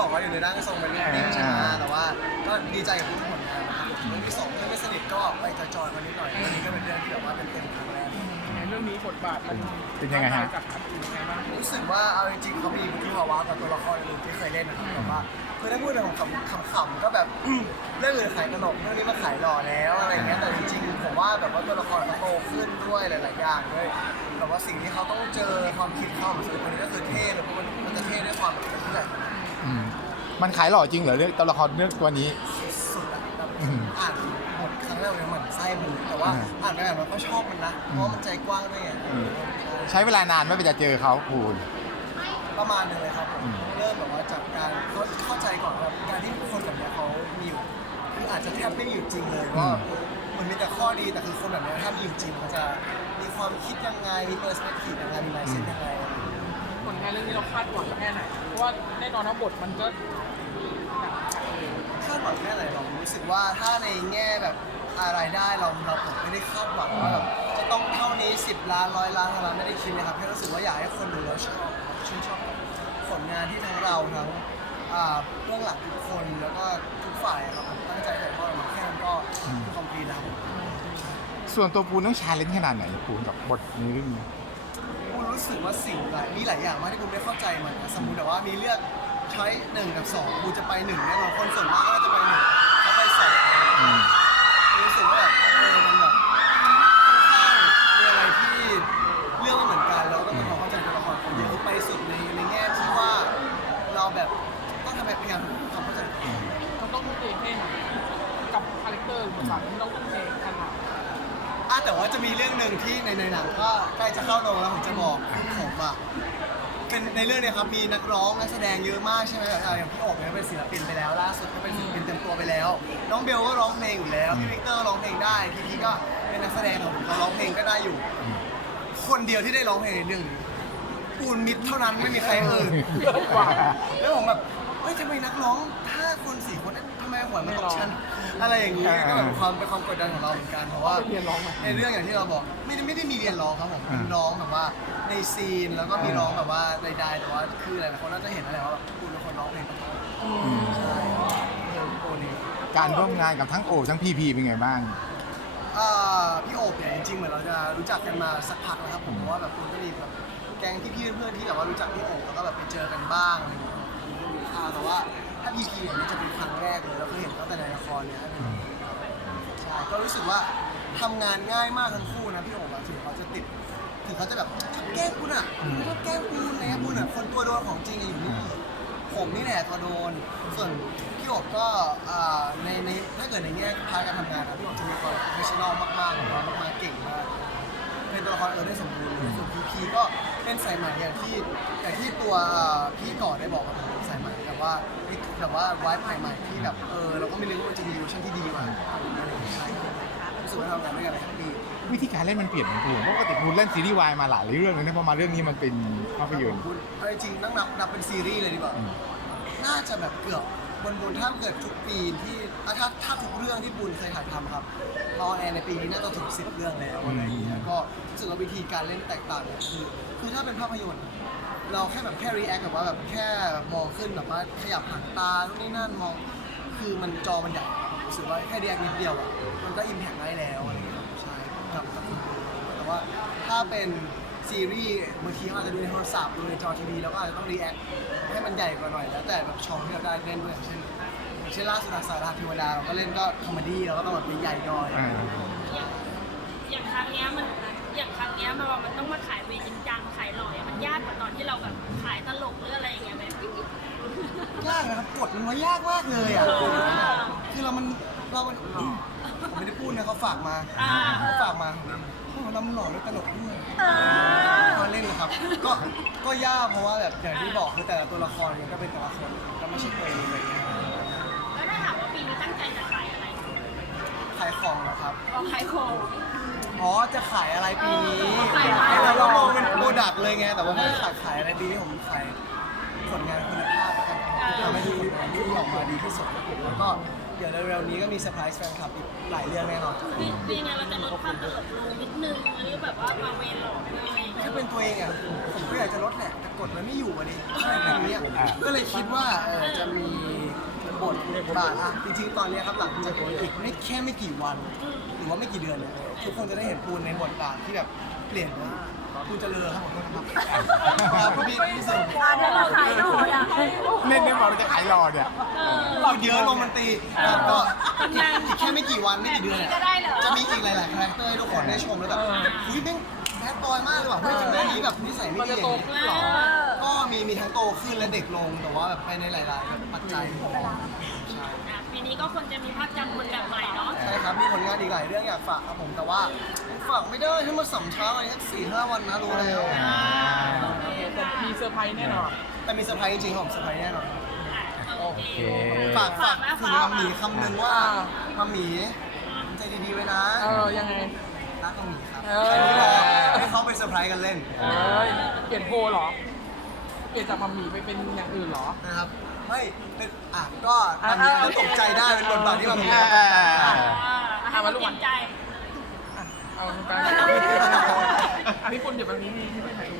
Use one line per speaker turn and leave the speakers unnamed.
บอกว่าอยู่ในร่างทรงเป็นเรื่องนิ่งใช่ไหมแต่ว่าก็ดีใจกับทุกผลงานนะครับผมเรื่องที่สองเรื่องไม่สนิทก็ไปจอยๆมานิดหน่อยเรื่องนี้ก็เป็นเรื่องที่แบบว่าเป็นเต็มครั้งแรก
ในเรื่องนี้บทบาทมัน
เป็นยังไงฮะ
จากอันอื่นยังไงบ้าง
รู้สึกว่าเอาจริงๆเขามีวุฒิภาวะกับตัวละครอื่นที่เคยเล่นนะครับแต่ว่าคือได้พูดในของขำๆก็แบบเรื่องอื่นขายตลกเรื่องนี้มาขายหล่อแล้วอะไรอย่างเงี้ยแต่จริงๆผมว่าแบบว่าตัวละครเขาโตขึ้นด้วยหลาย ๆ อย่างด้วยแบบว่าสิ่งที่เขาต้องเจอความคิดเขาของศิลปินก็คือเท่เลยเพราะมันมันจะเท่ด้วยความแบบเป็นผู้ใหญ่
อื มมันขายหล่อจริงเหรอเรื่องตัวละครเรื่องตัวนี้
สุดๆอะแบบ
อืม
อ่านบทครั้งแรกเลยเหมือนไส้มือแต่ว่า
อ่า
อ่านไปอ่านมาก็ชอบมันนะเพราะว่ามันใจกว้างด้วยไง
ใช้เวลานานไหม่ไปจะเจอเขาคูณ
ประมาณหนึงเลยครับผม
อืม
เริ่มแบบว่าจากการเข้าเข้าใจก่อนว่าการที่คนแบบเนี้ยเขามีอยู่คืออาจจะแทบไม่มีอยู่จริงเลยว่ามันมีแต่ข้อดีแต่คือคนแบบเนี้ยถ้ามีอยู่จริงมันจะมีความคิดยังไงมีเปอร์สเปกทีฟยังไงมีไมเซ็ตยังไง
ผลงาน เรื่องนี้เราคาดหวังแค่ไหนเพราะว่าแน่นอนว่าบทมันก็
คาดหวังแค่ไหนเรารู้สึกว่าถ้าในแง่แบบอะไรายได้เราเราผมไม่ได้คาดหวังว่าแบบจะต้องเท่านี้ 10 ล้านร้อยล้านเราไม่ได้คิดนะครับแค่รู้สึกว่าอยากให้คนดูแล้วชอบชื่นชอบกับผลงานที่ทั้งเราทั้งอ่าเบื้องหลังทุกคนแล้วก็ทุกฝ่ายอะครับผมตั้งใจถ่ายทอดออกมาแค่นั้นก็คอมพลีทแล้วครับผม
ส่วนตัวปูนต้องชาเลนจ์ขนาดไหนปูนกับบทในเรื่องนี้
คุณรู้ สึกว่าสิ่งหลายมีหลายอย่างมากที่คุณไม่เข้าใจมันนะสมมุติแบบว่ามีเลือกใช้หนึ่งกับสองคุณจะไปหนึ่งแน่นอนคนส่วนมากก็จะไปหนึ่งเขาไปสอง
อืม
รู้สึกว่าแบบเออมันแบบค่อนข้างมีอะไรที่เรื่องไม่เหมือนกันแล้วก็ต้องทำความเข้าใจตัวละครคนเดียวไปสุดในในแง่ที่ว่าเราแบบต้องทำแบบพยายามทำความเข้าใจ
มันต้องทุ่มเทให้กับคาแรคเตอร์บทบาทมันต้องทุ่มเทขนาด
อะ แต่ว่าจะมีเรื่องหนึ่งที่ในในหนังก็ใกล้จะเข้าโรงแล้วผมจะบอกคือผมอะเป็นในเรื่องเนี้ครับมีนักร้องนักแสดงเยอะมากใช่ไหมแบบอะอย่างพี่โอบเนี่ยเป็นศิลปินไปแล้วล่าสุดก็เป็นศิลปินเต็มตัวไปแล้ว น้องเบลก็ร้องเพลงอยู่แล้วพี่วิกเตอร์ก็ร้องเพลงได้พี่พีก็เป็นนักแสดงของผมเขาร้องเพลงก็ได้อยู่ คนเดียวที่ได้ร้องเพลงในเรื่องนี้ปูนมิดเท่านั้นไม่มีใครอื่น แล้วผมแบบเฮ้ยทำไมนักร้องถ้าคนสี่คนนั้นทำไมหัวมันตกชั้น อะไรอย่างนี้ก็แบบความเป็นความกดดันของเราเหมือนกันเพราะว่า
เรียนร้องมา
ในเรื่องอย่างที่เราบอกไม่ได้ไม่ได้มีเรียนร้องครับผมเป็นร้องแบบว่าในซีนแล้วก็มีร้องแบบว่าใดๆแต่ว่าคือหลายๆคนน่าจะเห็นอะไรว่าแบบปูนเป็นคนร้องเพลงประกอบใช่โอนี้
การร่วมงานกับทั้งโอทั้งพีพีเป็นไงบ้าง
อ่าพี่โอบเนี่ยจริงๆเหมือนเราจะรู้จักกันมาสักพักแล้วครับผมเพราะว่าแบบคุณก็มีแบบแก๊งพี่ๆเพื่อนๆที่แบบว่ารู้จักพี่โอบแล้วก็แบบไปเจอกันบ้างอะไรอย่างเงี้ยอ่าแต่ว่า ถ้าพีพีเนี่ยจะเป็นครั้งแรกเลยเราเคยเห็นเขาแต่ในละครเนี่ยใช่ก็รู้สึกว่าทำงานง่ายมากทั้งคู่นะพี่โอบอะถึงเขาจะติด ถึงเขาจะแบบชอบแกล้งคุณอะชอบแกล้งคุณอะไรเงี้ยคุณอะคนตัวโดนของจริงอะอยู่นี่ผมนี่แหละตัวโดน ส่วนพี่โอบก็อ่าในในถ้าเกิดในแง่พาการทำงานนะพี่โอบจะมีความโปรเฟชชั่นอลมากๆแบบว่ามากๆเก่งมาก เป็นตัวละครเออได้สมบูรณ์เลยส่วนพีพีก็เป็นสายใหม่อย่างที่อย่างที่ตัวอ่าพี่ก่อนได้บอกกับผม ว่าแบบว่าวายใหม่ๆที่แบบเออเราก็ไม่รู้ว่ามันจะมีวิชั่นที่ดีกว่าอะไรอย่างเงี้ยใช่รู้สึกว่าทำงานด้วยกันแล้วแฮปปี้
วิธีการเล่นมันเปลี่ยนของปูนเพราะปกติปูนเล่นซีรีส์วายมาหลายเรื่องเลยนะพอมาเรื่องนี้มันเป็นภาพยนตร์
คุณเอาจริงๆนั่งนับนับเป็นซีรีส์เลยดีกว่า
อืม
น่าจะแบบเกือบ บนบนถ้าเกิดทุกปีที่อะถ้าถ้าทุกเรื่องที่บุญเคยถ่ายทำครับรอแอร์ในปีนี้น่าจะถึงสิบเรื่องแล้วอะไรอย่างเงี้ยก็รู้สึกว่าวิธีการเล่นแตกต่างเนี่ยคือคือถ้าเป็นภาพยนตร์ เราแค่แบบแค่รีแอคแบบว่าแบบแค่แบบมองขึ้นแบบว่าขยับหางตาตรงนี้นั่นมอง คือมันจอมันใหญ่รู้สึกว่าแค่รีแอคนิดเดียวอะมันก็อิมแพกได้แล้วอะไรอย่างเงี้ยครับใช่กับกับแต่ว่าถ้าเป็น ซีรีส์บางทีเราอาจจะดูในโทรศัพท์ดูในจอทีวีแล้วก็อาจจะต้องรีแอคให้มันใหญ่กว่าหน่อยแล้วแต่แบบช่องที่เราได้เล่นด้วยอย่างเช่นอย่างเช่นล่าสุดอาสาราเทวดาเราก็เล่นก็คอมเมดี้เราก็ต้องแบบเป็นใหญ่หน่อย
อ่า
อย่างครั้งเนี้ยมันอย่างครั้งเนี้ยมันมันต้องมาขายเวจริงจังขายหล่อเนี่ยมันยากกว่าตอนที่เราแบบขายตลกหรืออะไรอย่างเงี้ยไหม
ยากนะครับกดมันว่ายากมากเลยอะคือเรามันเรามัน ผมไม่ได้พูดนะเขาฝากมา
อ่า
เขาฝากมาโอ้เรามันหล่อด้วยตลกด้วยเขาเล่นนะครับ ก็ก็ยากเพราะว่าแบบอย่างที่บอกคือแต่ละตัวละครเนี่ยก็เป็นแต่ละคนก็ไม่ใช่ตัวเองอะไรเงี้ย
แล้วถ้าถามว่าปีนี้ตั้งใจจะขายอะไร
ขายของนะครับ
ก็ขายของ
อ๋อจะขายอะไรปีนี้
ขายอะไร
ให้เราก็มองเป็นโปรดักต์เลยไง แต่ว่าไม่ได้ขายขายอะไรปีนี้ผมขายผลงานคุณภาพแล้วกันทำให้ทุกผลงานที่ออกมาดีที่สุดแล้วก็ เดี๋ยวเร็วๆนี้ก็มีเซอร์ไพรส์แฟนคลับอีกหลายเรื่องแน่นอน
เป็นเป็นยังไงเราจะลดความตลกลงนิดนึงหรือแบบว่ามาเวรหลอกเลย
ถ้าเป็นตัวเองอะผมก็อยากจะลดแหละแต่กดมันไม่อยู่อะดิอย่างเงี้ยก็เลยคิดว่าเออจะมีบทบาทอะจริงๆตอนเนี้ยครับหลังจากอีกไม่แค่ไม่กี่วัน หรือว่าไม่กี่เดือนเนี่ยทุกคนจะได้เห็นปูนในบทบาทที่แบบเปลี่ยนไปปูนจะเลอครับผมครับครับพี่พี่สุ
แล้วเราขายหน่อยอะ
เล่นได้บอกเราจะขายรอเนี่ย
เราเยอะลงมันตีแล้วก็อีกแค่ไม่กี่วันไม่กี่เดือนเนี่ยจะมีอีกหลายๆคาแรคเตอร์ให้ทุกคนได้ชมแล้วแบบอุ้ยแม่งแบดบอยมากเลยว่ะเฮ้ยจริงๆนี้แบบนิสัยไม่
มัน
ดี
จะ
อย่า
โต
งนี้
ขึ้นเหรอ
ก็มีมีทั้งโตขึ้นและเด็กลงแต่ว่าแบบไปในหลายๆแบบปัจจัยใช่
ปีนี้ก็คนจะมีภาพจำคนแบบใหม่เนาะ
ใช่ครับมีผลงานอีกหลายเรื่องอยากฝากครับผมแต่ว่าฝากไม่ได้ให้มาสัมช้าอะไรสักสี่ห้าวันนะรู้แล้ว
แต่มีเซอร์ไพรส์แน่นอน
แต่มีเซอร์ไพรส์จริงๆครับผมเซอร์ไพรส์แน่นอน
โอเค
ฝากฝากถึงมัมหมีคำหนึ่งว่ามัมหมีใจดีๆไว้นะ
เออยังไง
รักมัมหมีครับ
เออ
แค่นี้พอให้เขาไปเซอร์ไพรส์กันเล่น
เอ้ยเปลี่ยนโพลเหรอ เปลี่ยนจากมัมหมี่ไปเป็นอย่างอื่นเหรอ
นะครับไม่เป็นอะก็อันนี้ก็ตกใจได้เป็นบทบาทที่มัมหมี
อ่า
ให้มันเต็มใจ
เอาตรงกลางอันนี้คุณเดี๋ยวมันมีมีที่ไปถ่ายรูปนี่นะครับ